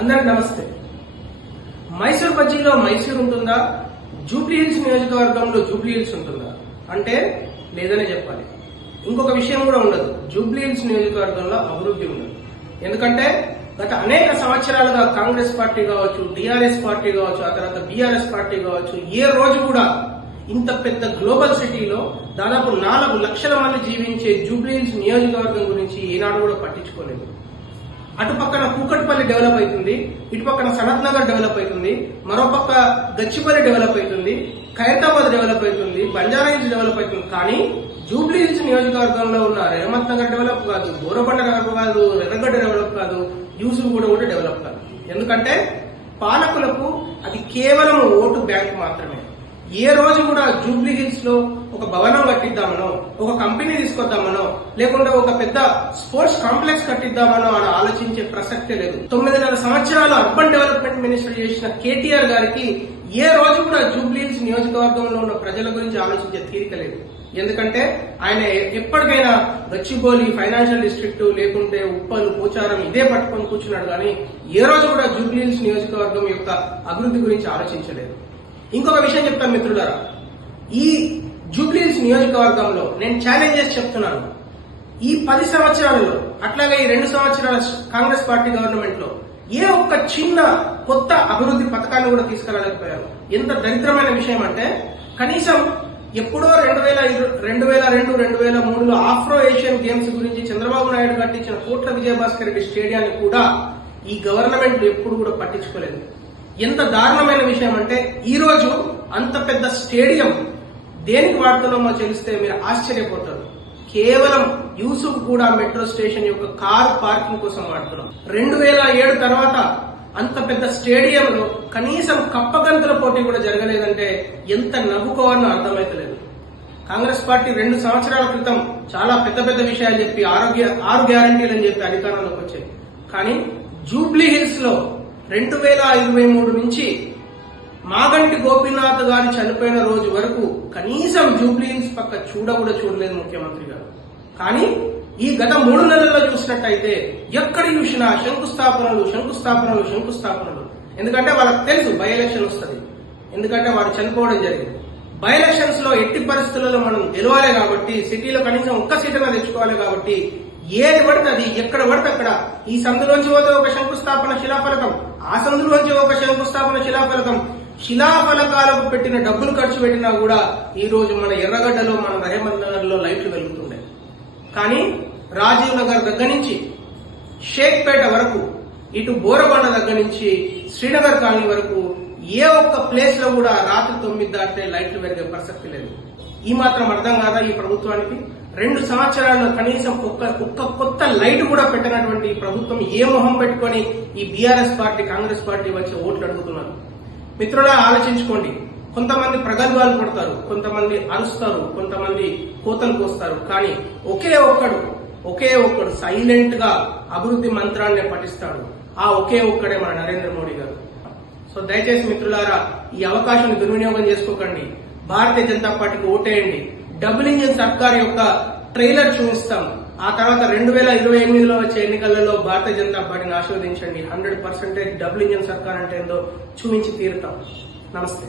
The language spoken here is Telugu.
అందరికి నమస్తే. మైసూర్ బజ్జీలో మైసూర్ ఉంటుందా? జూబ్లీ హిల్స్ నియోజకవర్గంలో జూబ్లీ హిల్స్ ఉంటుందా? అంటే లేదనే చెప్పాలి. ఇంకొక విషయం కూడా ఉండదు. జూబ్లీ హిల్స్ నియోజకవర్గంలో అభివృద్ధి ఉండదు. ఎందుకంటే గత అనేక సంవత్సరాలుగా కాంగ్రెస్ పార్టీ కావచ్చు డిఆర్ఎస్ పార్టీ కావచ్చు ఆ తర్వాత బీఆర్ఎస్ పార్టీ కావచ్చు ఏ రోజు కూడా ఇంత పెద్ద గ్లోబల్ సిటీలో దాదాపు నాలుగు లక్షల మంది జీవించే జూబ్లీ హిల్స్ నియోజకవర్గం గురించి ఏనాడు కూడా పట్టించుకోలేదు. అటు పక్కన కూకట్పల్లి డెవలప్ అవుతుంది ఇటు పక్కన సనత్ నగర్ డెవలప్ అవుతుంది మరో పక్క గచ్చిపల్లి డెవలప్ అవుతుంది ఖైరతాబాద్ డెవలప్ అవుతుంది బంజారా హిల్స్ డెవలప్ అవుతుంది. కానీ జూబ్లీ హిల్స్ నియోజకవర్గంలో ఉన్న రేమత్ నగర్ డెవలప్ కాదు బోరబండ నగర్ కాదు ఎర్రగడ్డ డెవలప్ కాదు యూసుఫ్ కూడా కూడా డెవలప్ కాదు. ఎందుకంటే పాలకులకు అది కేవలం ఓటు బ్యాంక్ మాత్రమే. ఏ రోజు కూడా జూబ్లీ హిల్స్లో ఒక భవనం కట్టిద్దామనో ఒక కంపెనీ తీసుకొద్దామనో లేకుంటే ఒక పెద్ద స్పోర్ట్స్ కాంప్లెక్స్ కట్టిద్దామనో అని ఆలోచించే ప్రసక్తే లేదు. తొమ్మిదిన్నర సంవత్సరాలు అర్బన్ డెవలప్మెంట్ మినిస్టర్ చేసిన కేటీఆర్ గారికి ఏ రోజు కూడా జూబ్లీ హిల్స్ నియోజకవర్గంలో ఉన్న ప్రజల గురించి ఆలోచించే తీరిక లేదు. ఎందుకంటే ఆయన ఎప్పటికైనా గచ్చిబౌలి ఫైనాన్షియల్ డిస్ట్రిక్ట్ లేకుంటే ఉప్పలు పోచారం ఇదే పట్టుకొని కూర్చున్నాడు కానీ ఏ రోజు కూడా జూబ్లీ హిల్స్ నియోజకవర్గం యొక్క అభివృద్ధి గురించి ఆలోచించలేదు. ఇంకొక విషయం చెప్తాను మిత్రులారా. ఈ జూబ్లీస్ నియోజకవర్గంలో నేను ఛాలెంజెస్ చెప్తున్నాను. ఈ పది సంవత్సరాలలో అట్లాగే ఈ రెండు సంవత్సరాల కాంగ్రెస్ పార్టీ గవర్నమెంట్లో ఏ ఒక్క చిన్న కొత్త అభివృద్ధి పథకాన్ని కూడా తీసుకురాలేకపోయారు. ఎంత దరిద్రమైన విషయం అంటే కనీసం ఎప్పుడో రెండు వేల రెండు వేల రెండు రెండు వేల మూడులో ఆఫ్రో ఏషియన్ గేమ్స్ గురించి చంద్రబాబు నాయుడు కట్టించిన కోట్ల విజయభాస్కర్ రెడ్డి స్టేడియాన్ని కూడా ఈ గవర్నమెంట్ ఎప్పుడు కూడా పట్టించుకోలేదు. ఎంత దారుణమైన విషయం అంటే ఈ రోజు అంత పెద్ద స్టేడియం దేనికి వాడుతున్నామో తెలిస్తే మీరు ఆశ్చర్యపోతారు. కేవలం యూసుఫ్ కూడా మెట్రో స్టేషన్ యొక్క కార్ పార్కింగ్ కోసం వాడుతున్నాం. రెండు వేల ఏడు తర్వాత అంత పెద్ద స్టేడియంలో కనీసం కప్పగంతుల పోటీ కూడా జరగలేదంటే ఎంత నవ్వుకోవాలని అర్థమైతలేదు. కాంగ్రెస్ పార్టీ రెండు సంవత్సరాల క్రితం చాలా పెద్ద పెద్ద విషయాలు చెప్పి ఆరోగ్య ఆరు గ్యారంటీలు అని చెప్పి అధికారంలోకి వచ్చాయి. కానీ జూబ్లీ హిల్స్లో రెండు వేల ఇరవై మూడు నుంచి మాగంటి గోపీనాథ్ గారి చనిపోయిన రోజు వరకు కనీసం జూబ్లీన్స్ పక్క చూడ కూడా చూడలేదు ముఖ్యమంత్రి గారు. కానీ ఈ గత మూడు నెలల్లో చూసినట్టయితే ఎక్కడ చూసినా శంకుస్థాపనలు శంకుస్థాపనలు శంకుస్థాపనలు. ఎందుకంటే వాళ్ళకి తెలుసు బై ఎలక్షన్ వస్తుంది. ఎందుకంటే వాడు చనిపోవడం జరిగింది. బై ఎలక్షన్స్లో ఎట్టి పరిస్థితులలో మనం గెలవాలి కాబట్టి సిటీలో కనీసం ఒక్క సీటుగా తెచ్చుకోవాలి కాబట్టి ఏది పడితే అది ఎక్కడ పడితే అక్కడ. ఈ సందులోంచి పోతే ఒక శంకుస్థాపన శిలాఫలకం. ఆ సందులోంచి ఒక శంకుస్థాపన శిలాఫలకం. శిలాఫలకాలకు పెట్టిన డబ్బులు ఖర్చు పెట్టినా కూడా ఈ రోజు మన ఎర్రగడ్డలో మన రహమత్లో లైట్లు వెలుగుతున్నాయి. కానీ రాజీవ్ నగర్ దగ్గర నుంచి షేక్పేట వరకు ఇటు బోరబండ దగ్గర నుంచి శ్రీనగర్ కాలనీ వరకు ఏ ఒక్క ప్లేస్లో కూడా రాత్రి తొమ్మిది దాటితే లైట్లు పెరిగే ప్రసక్తి లేదు. ఈ మాత్రం అర్థం కాదా ఈ ప్రభుత్వానికి? రెండు సంవత్సరాల్లో కనీసం ఒక్క ఒక్క కొత్త లైట్ కూడా పెట్టినటువంటి ప్రభుత్వం ఏ మొహం పెట్టుకొని ఈ బీఆర్ఎస్ పార్టీ కాంగ్రెస్ పార్టీ వచ్చి ఓట్లు అడుగుతున్నారు? మిత్రులా ఆలోచించుకోండి. కొంతమంది ప్రగల్భాలు పడతారు కొంతమంది అరుస్తారు కొంతమంది కోతలు కోస్తారు. కానీ ఒకే ఒక్కడు ఒకే ఒక్కడు సైలెంట్గా అభివృద్ధి మంత్రాన్ని పఠిస్తాడు. ఆ ఒకే ఒక్కడే మన నరేంద్ర మోడీ గారు. సో దయచేసి మిత్రులారా ఈ అవకాశం దుర్వినియోగం చేసుకోకండి. భారతీయ జనతా పార్టీకి ఓటేయండి. డబుల్ ఇంజిన్ సర్కార్ యొక్క ట్రైలర్ చూపిస్తాం ఆ తర్వాత రెండు వేల ఇరవై ఎనిమిదిలో వచ్చే ఎన్నికలలో భారతీయ జనతా పార్టీని ఆశీర్వదించండి. హండ్రెడ్ పర్సెంటేజ్ డబుల్ ఇంజిన్ సర్కార్ అంటే ఏందో చూపించి తీరుతాం. నమస్తే.